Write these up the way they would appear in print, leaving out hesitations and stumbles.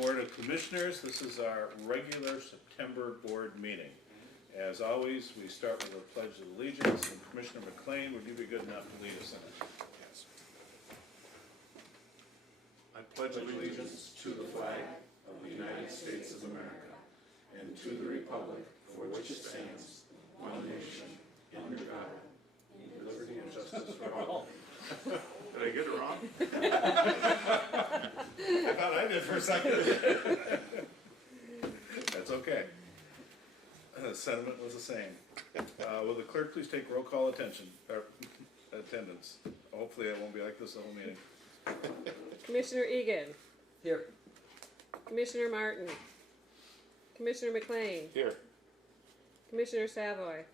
Board of Commissioners. This is our regular September board meeting. As always, we start with a Pledge of Allegiance, and Commissioner McLean, would you be good enough to lead us in it? Yes. I pledge allegiance to the flag of the United States of America and to the republic for which it stands, one nation, under God, liberty and justice for all. Did I get it wrong? I thought I did for a second. That's okay. The sentiment was the same. Will the clerk please take roll call attendance? Hopefully it won't be like this the whole meeting. Commissioner Egan. Here. Commissioner Martin. Commissioner McLean. Here. Commissioner Savoy.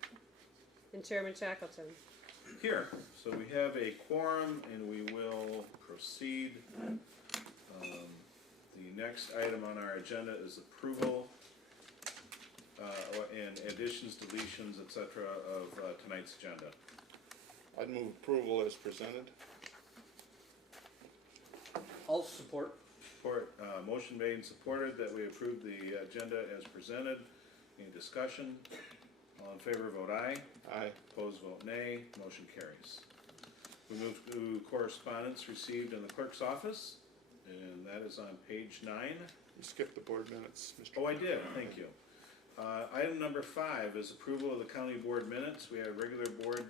And Chairman Shackleton. Here, so we have a quorum and we will proceed. The next item on our agenda is approval and additions, deletions, etc. of tonight's agenda. I'd move approval as presented. I'll support. Motion made and supported that we approve the agenda as presented. Any discussion? All in favor vote aye. Aye. Opposed vote nay. Motion carries. We move to correspondence received in the clerk's office, and that is on page 9. You skipped the board minutes, Mr. Oh, I did. Thank you. Item number 5 is approval of the county board minutes. We have regular board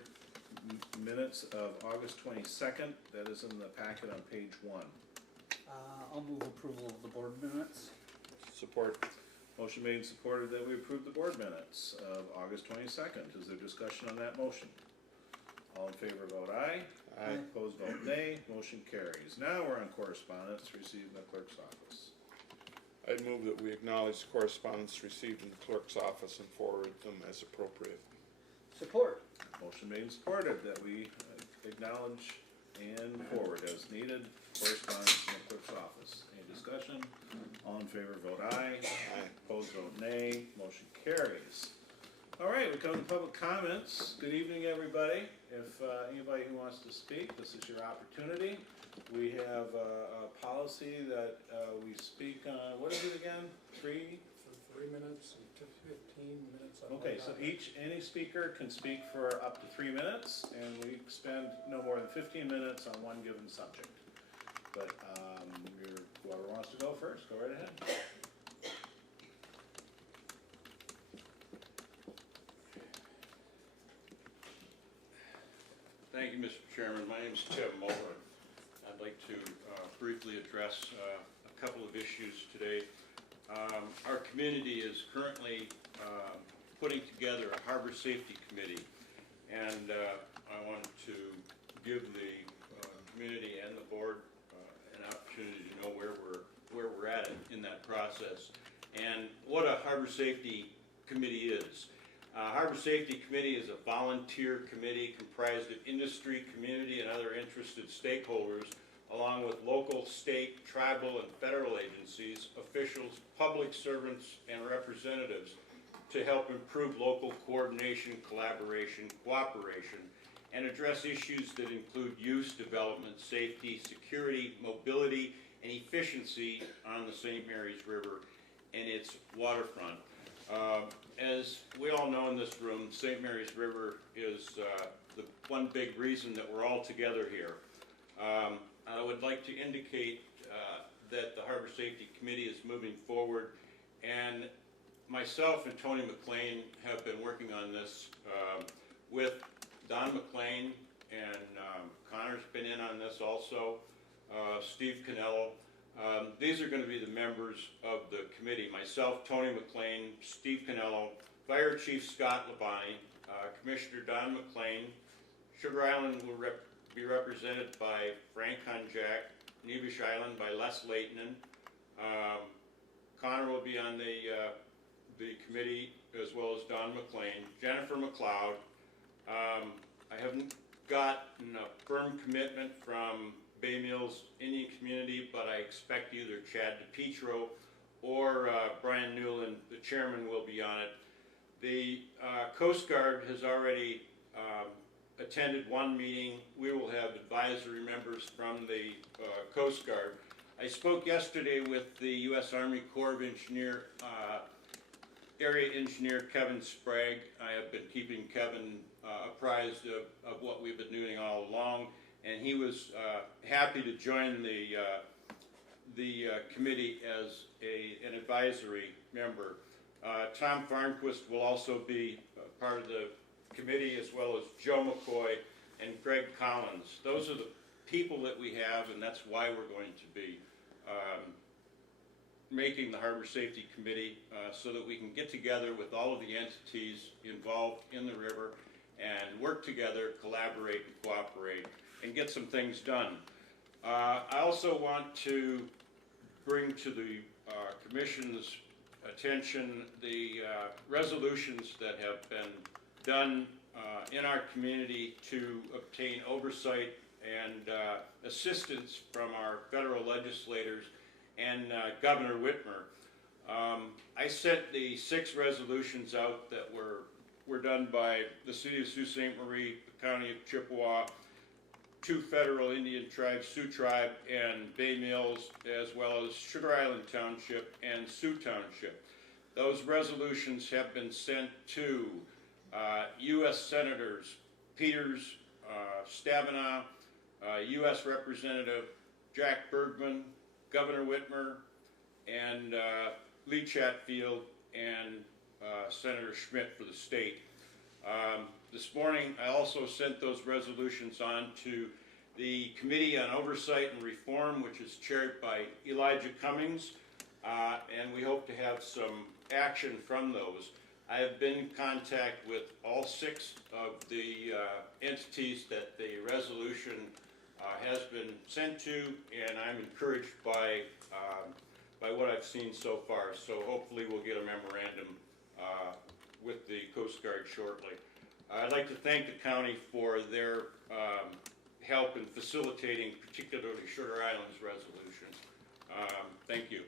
minutes of August 22nd. That is in the packet on page 1. I'll move approval of the board minutes. Support. Motion made and supported that we approve the board minutes of August 22nd. Is there discussion on that motion? All in favor vote aye. Aye. Opposed vote nay. Motion carries. Now we're on correspondence received in the clerk's office. I'd move that we acknowledge correspondence received in the clerk's office and forward them as appropriate. Support. Motion made and supported that we acknowledge and forward as needed correspondence in the clerk's office. Any discussion? All in favor vote aye. Aye. Opposed vote nay. Motion carries. All right, we come to public comments. Good evening, everybody. If anybody who wants to speak, this is your opportunity. We have a policy that we speak on, what is it again? 3 minutes and 15 minutes. Okay, so any speaker can speak for up to 3 minutes, and we spend no more than 15 minutes on one given subject. But whoever wants to go first, go right ahead. Thank you, Mr. Chairman. My name is Tim Moller. I'd like to briefly address a couple of issues today. Our community is currently putting together a harbor safety committee, and I want to give the community and the board an opportunity to know where we're at in that process and what a harbor safety committee is. Harbor Safety Committee is a volunteer committee comprised of industry, community, and other interested stakeholders, along with local, state, tribal, and federal agencies, officials, public servants, and representatives to help improve local coordination, collaboration, cooperation, and address issues that include use, development, safety, security, mobility, and efficiency on the St. Mary's River and its waterfront. As we all know in this room, St. Mary's River is the one big reason that we're all together here. I would like to indicate that the Harbor Safety Committee is moving forward, and myself and Tony McLean have been working on this with Don McLean, and Connor's been in on this also, Steve Canello. These are going to be the members of the committee: myself, Tony McLean, Steve Canello, Fire Chief Scott Labonte, Commissioner Don McLean. Sugar Island will be represented by Frank Hunjack, Nevish Island by Les Leighton. Connor will be on the committee, as well as Don McLean, Jennifer McLeod. I haven't gotten a firm commitment from Bay Mills Indian Community, but I expect either Chad DePietro or Brian Newland, the chairman, will be on it. The Coast Guard has already attended one meeting. We will have advisory members from the Coast Guard. I spoke yesterday with the U.S. Army Corps of Engineer, Area Engineer Kevin Sprague. I have been keeping Kevin apprised of what we've been doing all along, and he was happy to join the committee as an advisory member. Tom Farnquist will also be part of the committee, as well as Joe McCoy and Greg Collins. Those are the people that we have, and that's why we're going to be making the Harbor Safety Committee so that we can get together with all of the entities involved in the river and work together, collaborate and cooperate, and get some things done. I also want to bring to the Commission's attention the resolutions that have been done in our community to obtain oversight and assistance from our federal legislators and Governor Whitmer. I sent the 6 resolutions out that were done by the City of Sault Ste. Marie, the County of Chippewa, 2 federal Indian tribes, Sioux Tribe and Bay Mills, as well as Sugar Island Township and Sioux Township. Those resolutions have been sent to U.S. Senators Peters, Stabenow, U.S. Representative Jack Bergman, Governor Whitmer, and Lee Chatfield, and Senator Schmidt for the state. This morning, I also sent those resolutions on to the Committee on Oversight and Reform, which is chaired by Elijah Cummings, and we hope to have some action from those. I have been in contact with all 6 of the entities that the resolution has been sent to, and I'm encouraged by what I've seen so far. So hopefully we'll get a memorandum with the Coast Guard shortly. I'd like to thank the county for their help in facilitating particularly Sugar Island's resolution. Thank you.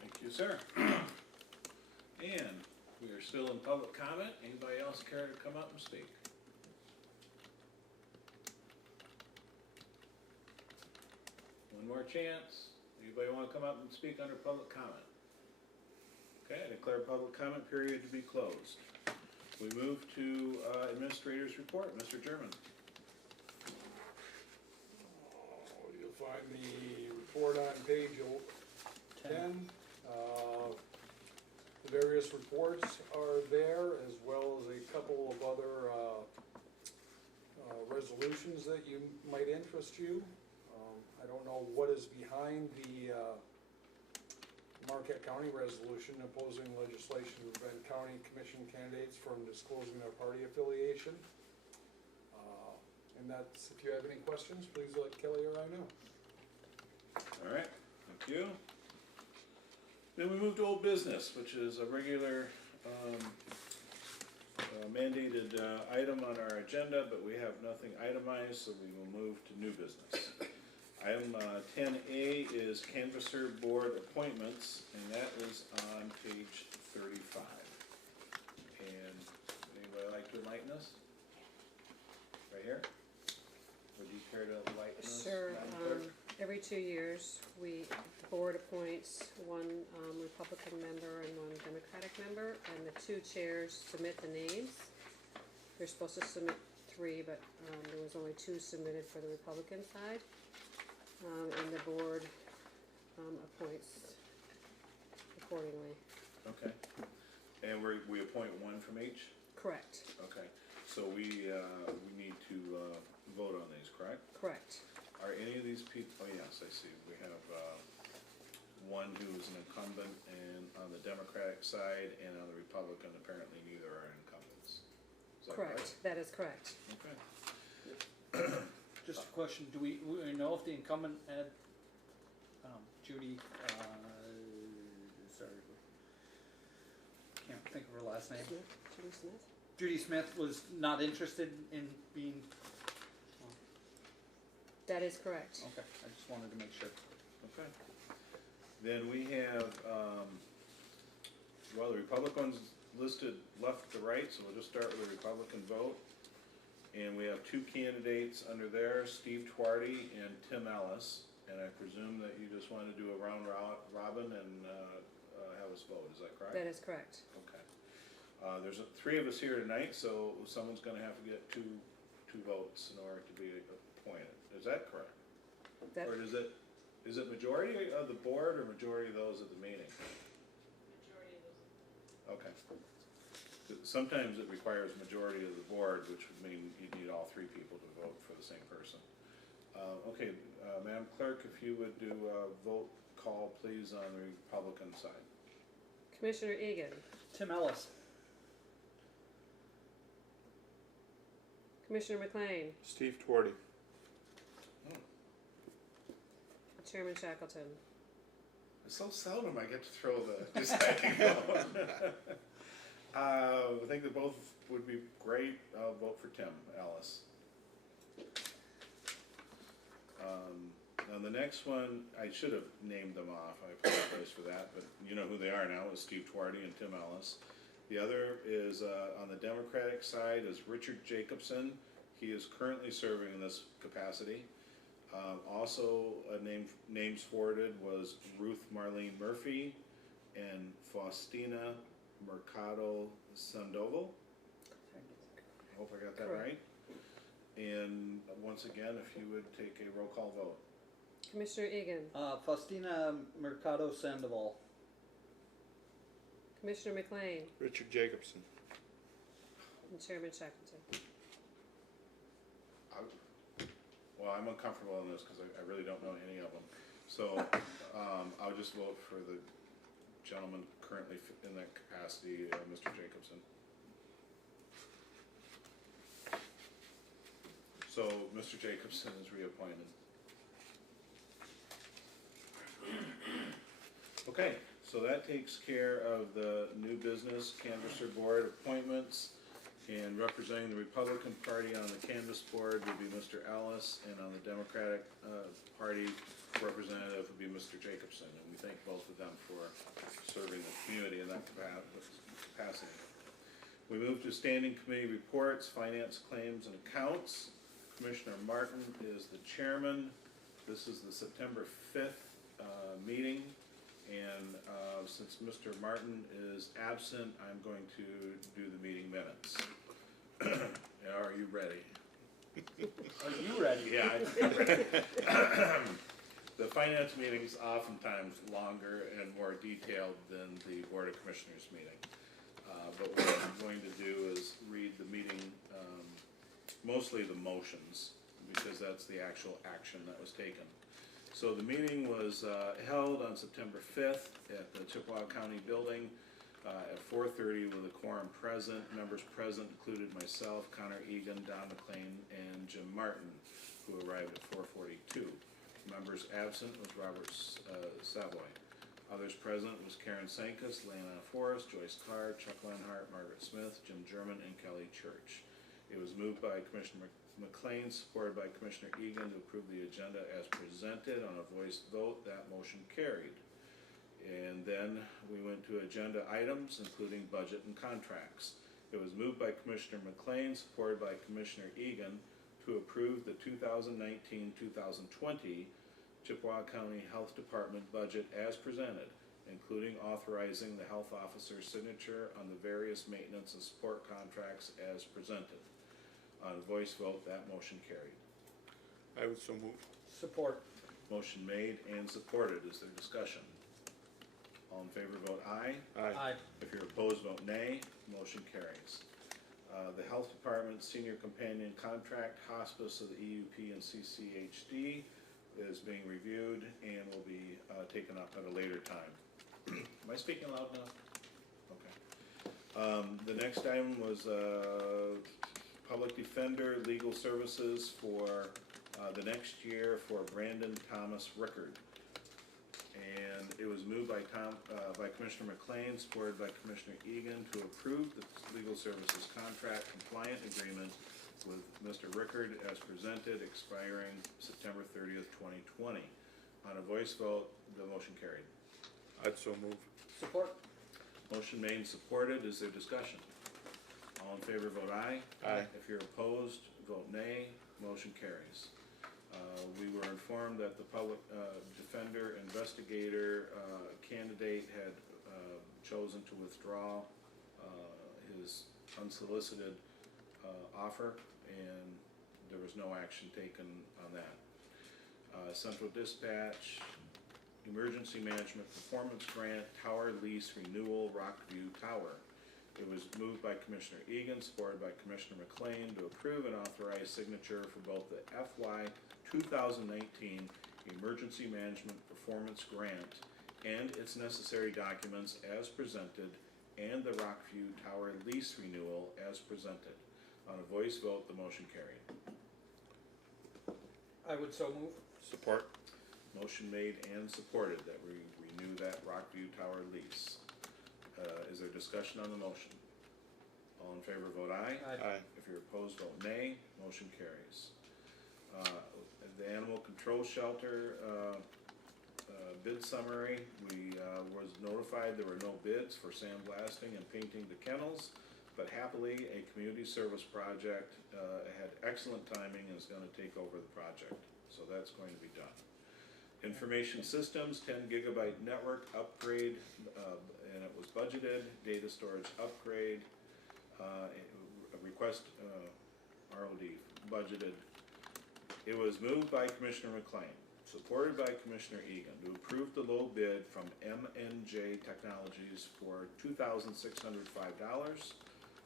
Thank you, sir. And we are still in public comment. Anybody else care to come up and speak? One more chance. Anybody want to come up and speak under public comment? Okay, I declare public comment period to be closed. We move to Administrator's report. Mr. German. You'll find the report on page 10. The various reports are there, as well as a couple of other resolutions that might interest you. I don't know what is behind the Marquette County resolution opposing legislation to prevent county commission candidates from disclosing their party affiliation. And that's, if you have any questions, please let Kelly or I know. All right, thank you. Then we move to old business, which is a regular mandated item on our agenda, but we have nothing itemized, so we will move to new business. Item 10A is Canvasser Board appointments, and that is on page 35. And anybody like to enlighten us? Right here? Would you care to enlighten us? Sure. Madam Clerk? Every 2 years, the board appoints one Republican member and one Democratic member, and the 2 chairs submit the names. They're supposed to submit 3, but there was only 2 submitted for the Republican side. And the board appoints accordingly. Okay. And we appoint one from each? Correct. Okay. So we need to vote on these, correct? Correct. Are any of these people, oh yes, I see, we have one who is an incumbent and on the Democratic side, and on the Republican, apparently neither are incumbents. Is that Correct. That is correct. right? Okay. Just a question, do we know if the incumbent had, Judy, sorry, can't think of her last name. Smith, Judy Smith? Judy Smith was not interested in being, That is correct. okay, I just wanted to make sure. Okay. Then we have, well, the Republicans listed left to right, so we'll just start with the Republican vote. And we have 2 candidates under there, Steve Twardy and Tim Ellis. And I presume that you just want to do a round robin and have us vote, is that correct? That is correct. Okay. There's three of us here tonight, so someone's gonna have to get two votes in order to be appointed. Is that correct? That, Or is it majority of the board or majority of those at the meeting? Majority of those. Okay. Sometimes it requires majority of the board, which would mean you'd need all three people to vote for the same person. Okay, Madam Clerk, if you would do a vote call, please, on the Republican side. Commissioner Egan, Tim Ellis. Commissioner McLean, Steve Twardy. Chairman Shackleton. It's so seldom I get to throw the deciding vote. I think that both would be great. I'll vote for Tim Ellis. On the next one, I should have named them off. I apologize for that, but you know who they are now. It's Steve Twardy and Tim Ellis. The other is, on the Democratic side, is Richard Jacobson. He is currently serving in this capacity. Also, names forwarded was Ruth Marlene Murphy and Faustina Mercado Sandoval. I hope I got that Correct. right. And once again, if you would take a roll call vote. Commissioner Egan, Faustina Mercado Sandoval. Commissioner McLean, Richard Jacobson. and Chairman Shackleton. Well, I'm uncomfortable in this because I really don't know any of them. So I'll just vote for the gentleman currently in that capacity, Mr. Jacobson. So Mr. Jacobson is reappointed. Okay, so that takes care of the new business canvasser board appointments. And representing the Republican Party on the canvas board would be Mr. Ellis, and on the Democratic Party representative would be Mr. Jacobson. And we thank both of them for serving the community in that capacity. We move to standing committee reports, finance, claims, and accounts. Commissioner Martin is the chairman. This is the September 5th meeting. And since Mr. Martin is absent, I'm going to do the meeting minutes. Are you ready? Are you ready? Yeah. The finance meeting's oftentimes longer and more detailed than the Board of Commissioners meeting. But what I'm going to do is read the meeting, mostly the motions, because that's the actual action that was taken. So the meeting was held on September 5th at the Chippewa County Building at 4:30 with a quorum present. Members present included myself, Connor Egan, Don McLean, and Jim Martin, who arrived at 4:42. Members absent was Robert Savoy. Others present was Karen Sankus, Lana Forrest, Joyce Carr, Chuck Lenhart, Margaret Smith, Jim German, and Kelly Church. It was moved by Commissioner McLean, supported by Commissioner Egan, to approve the agenda as presented. On a voice vote, that motion carried. And then we went to agenda items, including budget and contracts. It was moved by Commissioner McLean, supported by Commissioner Egan, to approve the 2019-2020 Chippewa County Health Department budget as presented, including authorizing the health officer's signature on the various maintenance and support contracts as presented. On a voice vote, that motion carried. I would so move. Support. Motion made and supported. Is there discussion? All in favor, vote aye. Aye. If you're opposed, vote nay. Motion carries. The Health Department Senior Companion Contract, Hospice of the EUP and CCHD is being reviewed and will be taken up at a later time. Am I speaking loud enough? Okay. The next item was Public Defender Legal Services for the next year for Brandon Thomas Rickard. And it was moved by Commissioner McLean, supported by Commissioner Egan, to approve the legal services contract compliant agreement with Mr. Rickard as presented, expiring September 30th, 2020. On a voice vote, the motion carried. I'd so move. Support. Motion made and supported. Is there discussion? All in favor, vote aye. Aye. If you're opposed, vote nay. Motion carries. We were informed that the public defender investigator candidate had chosen to withdraw his unsolicited offer, and there was no action taken on that. Central Dispatch, Emergency Management Performance Grant, Tower Lease Renewal, Rockview Tower. It was moved by Commissioner Egan, supported by Commissioner McLean, to approve and authorize signature for both the FY 2019 Emergency Management Performance Grant and its necessary documents as presented, and the Rockview Tower lease renewal as presented. On a voice vote, the motion carried. I would so move. Support. Motion made and supported that we renew that Rockview Tower lease. Is there discussion on the motion? All in favor, vote aye. Aye. If you're opposed, vote nay. Motion carries. The Animal Control Shelter bid summary, we was notified there were no bids for sandblasting and painting the kennels, but happily, a community service project had excellent timing and is going to take over the project. So that's going to be done. Information Systems, 10 gigabyte network upgrade, and it was budgeted. Data storage upgrade, a request, ROD budgeted. It was moved by Commissioner McLean, supported by Commissioner Egan, to approve the low bid from MNJ Technologies for $2,605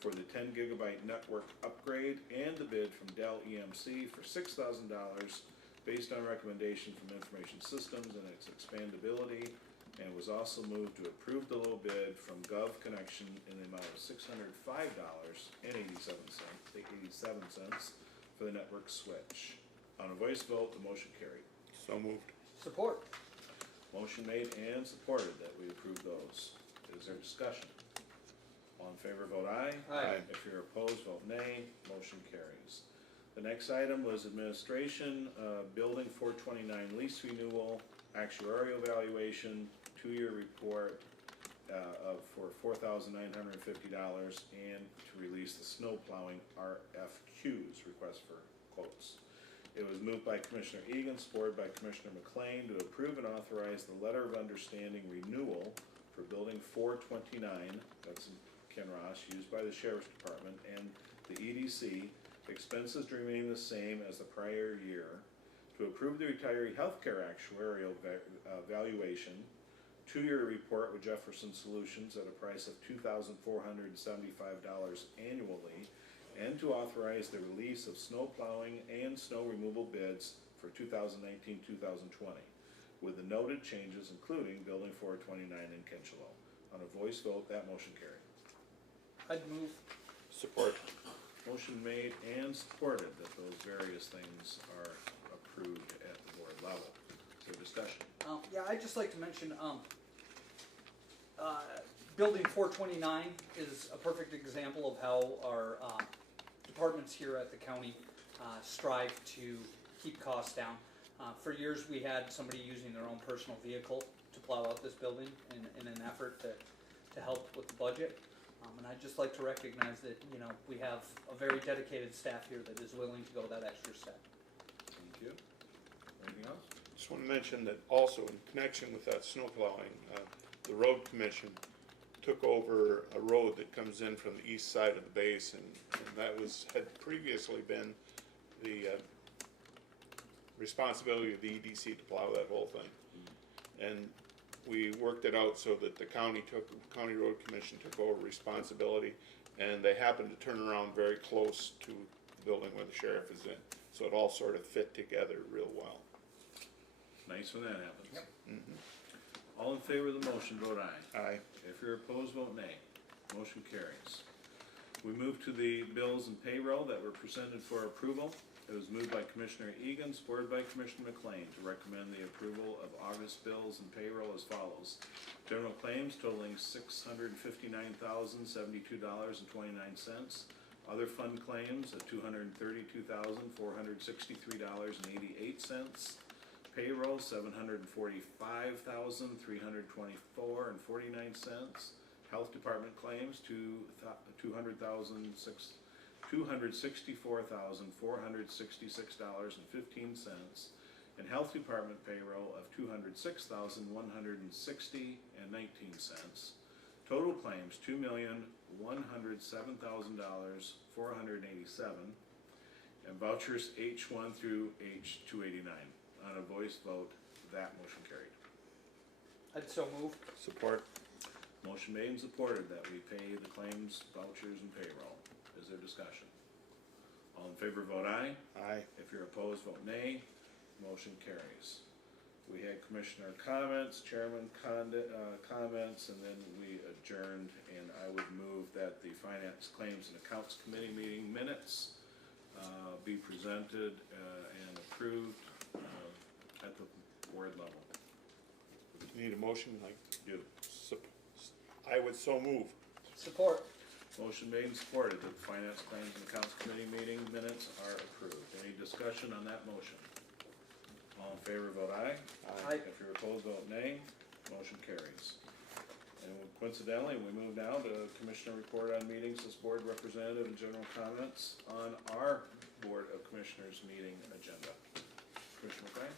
for the 10 gigabyte network upgrade, and the bid from Dell EMC for $6,000 based on recommendation from Information Systems and its expandability. And it was also moved to approve the low bid from Gov Connection in the amount of $605.87 for the network switch. On a voice vote, the motion carried. So moved. Support. Motion made and supported that we approve those. Is there discussion? All in favor, vote aye. Aye. If you're opposed, vote nay. Motion carries. The next item was administration, building 429 lease renewal, actuarial valuation, 2-year report for $4,950, and to release the snow plowing RFQs, request for quotes. It was moved by Commissioner Egan, supported by Commissioner McLean, to approve and authorize the letter of understanding renewal for building 429, that's in Kenross, used by the Sheriff's Department, and the EDC, expenses to remain the same as the prior year, to approve the retiree healthcare actuarial valuation, 2-year report with Jefferson Solutions at a price of $2,475 annually, and to authorize the release of snow plowing and snow removal bids for 2019-2020, with the noted changes including Building 429 in Kinchelo. On a voice vote, that motion carried. I'd move. Support. Motion made and supported that those various things are approved at the board level. Is there discussion? Yeah, I'd just like to mention, Building 429 is a perfect example of how our departments here at the county strive to keep costs down. For years, we had somebody using their own personal vehicle to plow out this building in an effort to help with the budget. And I'd just like to recognize that, you know, we have a very dedicated staff here that is willing to go that extra step. Thank you. Anything else? Just want to mention that also in connection with that snow plowing, the road commission took over a road that comes in from the east side of the basin, and that had previously been the responsibility of the EDC to plow that whole thing. And we worked it out so that the county road commission took over responsibility, and they happened to turn around very close to the building where the sheriff is in, so it all sort of fit together real well. Nice when that happens. Yep. Mm-hmm. All in favor of the motion, vote aye. Aye. If you're opposed, vote nay. Motion carries. We move to the bills and payroll that were presented for approval. It was moved by Commissioner Egan, supported by Commissioner McLean, to recommend the approval of August bills and payroll as follows. General claims totaling $659,072.29. Other fund claims of $232,463.88. Payroll $745,324.49. Health Department claims $264,466.15. and Health Department payroll of $206,160.19. Total claims $2,107,487, and vouchers H1 through H289. On a voice vote, that motion carried. I'd so move. Support. Motion made and supported that we pay the claims, vouchers, and payroll. Is there discussion? All in favor vote aye. Aye. If you're opposed, vote nay. Motion carries. We had commissioner comments, chairman comments, and then we adjourned, and I would move that the Finance, Claims, and Accounts Committee meeting minutes be presented and approved at the board level. Need a motion like Do. I would so move. Support. Motion made and supported that the Finance, Claims, and Accounts Committee meeting minutes are approved. Any discussion on that motion? All in favor, vote aye. Aye. If you're opposed, vote nay. Motion carries. And coincidentally, we move now to Commissioner report on meetings, this board representative and general comments on our Board of Commissioners meeting agenda. Commissioner McLean?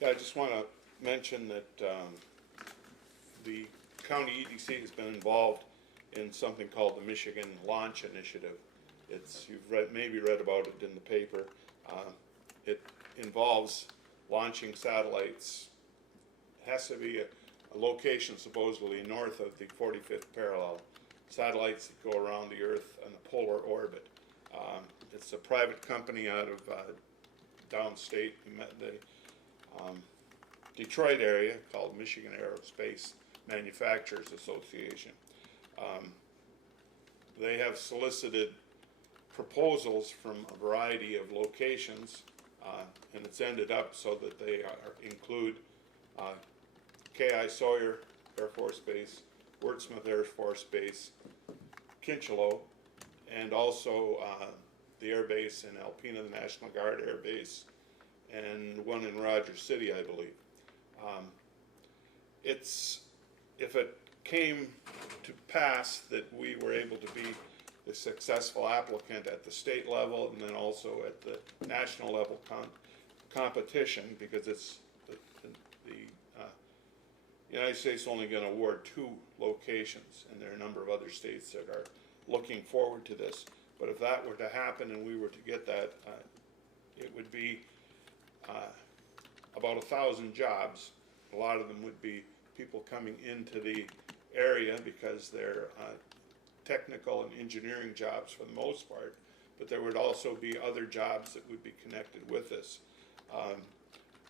Yeah, I just want to mention that the county EDC has been involved in something called the Michigan Launch Initiative. You've maybe read about it in the paper. It involves launching satellites. It has to be a location supposedly north of the 45th parallel. Satellites that go around the Earth in a polar orbit. It's a private company out of downstate, the Detroit area, called Michigan Aerospace Manufacturers Association. They have solicited proposals from a variety of locations, and it's ended up so that they include K.I. Sawyer Air Force Base, Wurtsmith Air Force Base, Kincheloe, and also the Air Base in Alpena, the National Guard Air Base, and one in Rogers City, I believe. If it came to pass that we were able to be the successful applicant at the state level and then also at the national level competition, because it's the United States only going to award 2 locations, and there are a number of other states that are looking forward to this. But if that were to happen and we were to get that, it would be about 1,000 jobs. A lot of them would be people coming into the area because they're technical and engineering jobs for the most part, but there would also be other jobs that would be connected with this.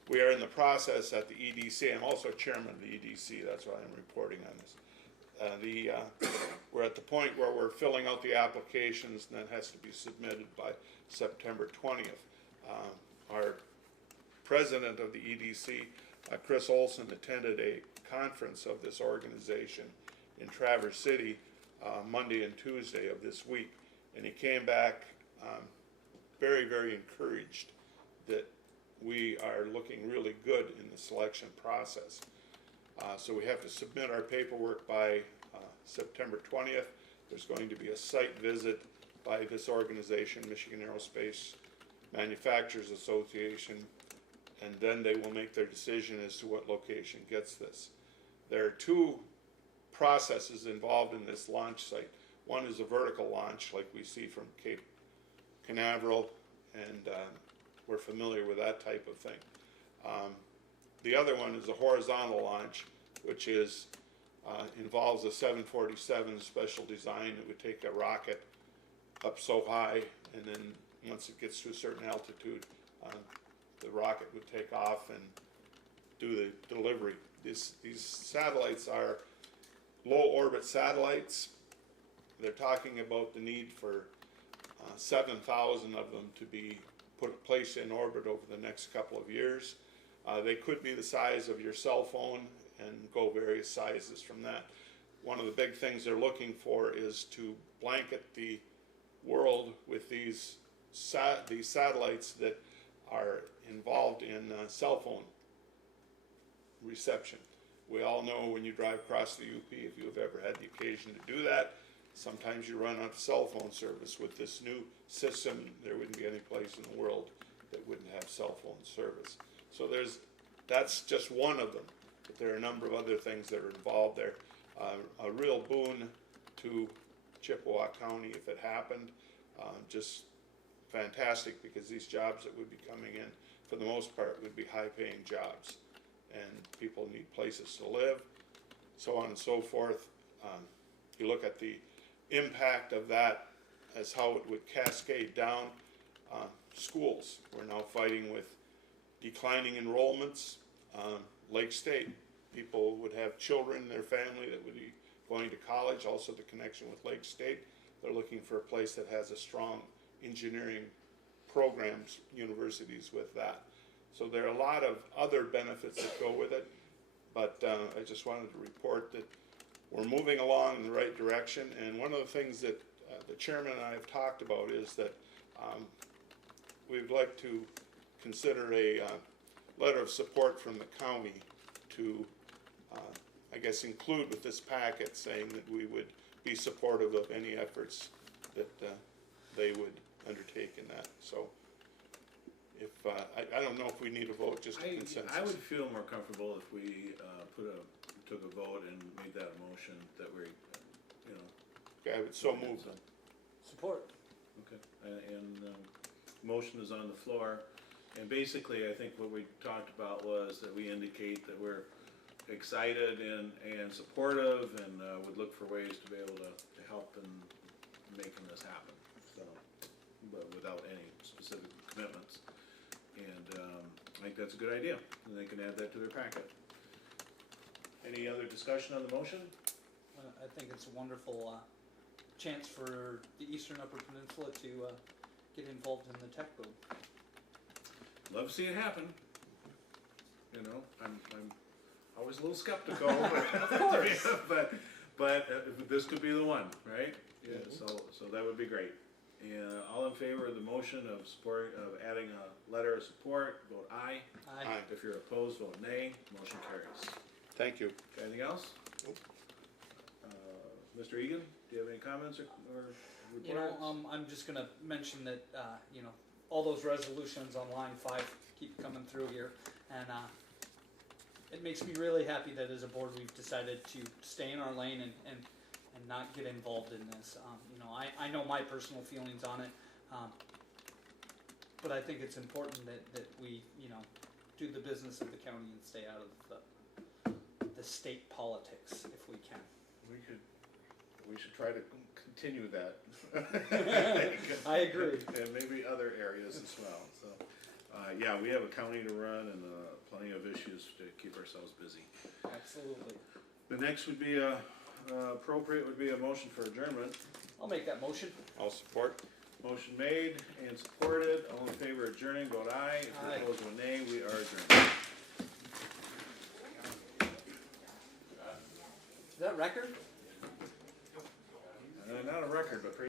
We are in the process at the EDC. I'm also chairman of the EDC, that's why I'm reporting on this. We're at the point where we're filling out the applications, and that has to be submitted by September 20th. Our president of the EDC, Chris Olson, attended a conference of this organization in Traverse City Monday and Tuesday of this week, and he came back very, very encouraged that we are looking really good in the selection process. So we have to submit our paperwork by September 20th. There's going to be a site visit by this organization, Michigan Aerospace Manufacturers Association, and then they will make their decision as to what location gets this. There are 2 processes involved in this launch site. One is a vertical launch, like we see from Cape Canaveral, and we're familiar with that type of thing. The other one is a horizontal launch, which involves a 747 special design. It would take a rocket up so high, and then once it gets to a certain altitude, the rocket would take off and do the delivery. These satellites are low orbit satellites. They're talking about the need for 7,000 of them to be placed in orbit over the next couple of years. They could be the size of your cell phone and go various sizes from that. One of the big things they're looking for is to blanket the world with these satellites that are involved in cell phone reception. We all know when you drive across the UP, if you have ever had the occasion to do that, sometimes you run out of cell phone service. With this new system, there wouldn't be any place in the world that wouldn't have cell phone service. So that's just one of them, but there are a number of other things that are involved there. A real boon to Chippewa County if it happened, just fantastic, because these jobs that would be coming in, for the most part, would be high-paying jobs, and people need places to live, so on and so forth. You look at the impact of that as how it would cascade down. Schools, we're now fighting with declining enrollments. Lake State, people would have children in their family that would be going to college, also the connection with Lake State. They're looking for a place that has a strong engineering programs, universities with that. So there are a lot of other benefits that go with it, but I just wanted to report that we're moving along in the right direction, and one of the things that the chairman and I have talked about is that we'd like to consider a letter of support from the county to, I guess, include with this packet, saying that we would be supportive of any efforts that they would undertake in that. So if, I don't know if we need a vote, just a consensus. I would feel more comfortable if we took a vote and made that a motion that we're, you know. Okay, I would so move then. Support. Okay, and motion is on the floor, and basically, I think what we talked about was that we indicate that we're excited and supportive, and would look for ways to be able to help in making this happen, so, but without any specific commitments. And I think that's a good idea, and they can add that to their packet. Any other discussion on the motion? I think it's a wonderful chance for the Eastern Upper Peninsula to get involved in the tech boom. Love to see it happen. You know, I'm always a little skeptical, Of course. but this could be the one, right? Yeah. So that would be great. And all in favor of the motion of support, of adding a letter of support, vote aye. Aye. If you're opposed, vote nay. Motion carries. Thank you. Anything else? Nope. Mr. Egan, do you have any comments or reports? You know, I'm just gonna mention that, you know, all those resolutions on line 5 keep coming through here, and it makes me really happy that as a board we've decided to stay in our lane and not get involved in this. You know, I know my personal feelings on it, but I think it's important that we, you know, do the business of the county and stay out of the state politics if we can. We should try to continue that. I agree. And maybe other areas as well, so, yeah, we have a county to run and, plenty of issues to keep ourselves busy. Absolutely. The next would be appropriate would be a motion for adjournment. I'll make that motion. I'll support. Motion made and supported, all in favor of adjourning, vote aye. If Aye. you're opposed, vote nay, we are adjourned. Is that record? Not a record, but pretty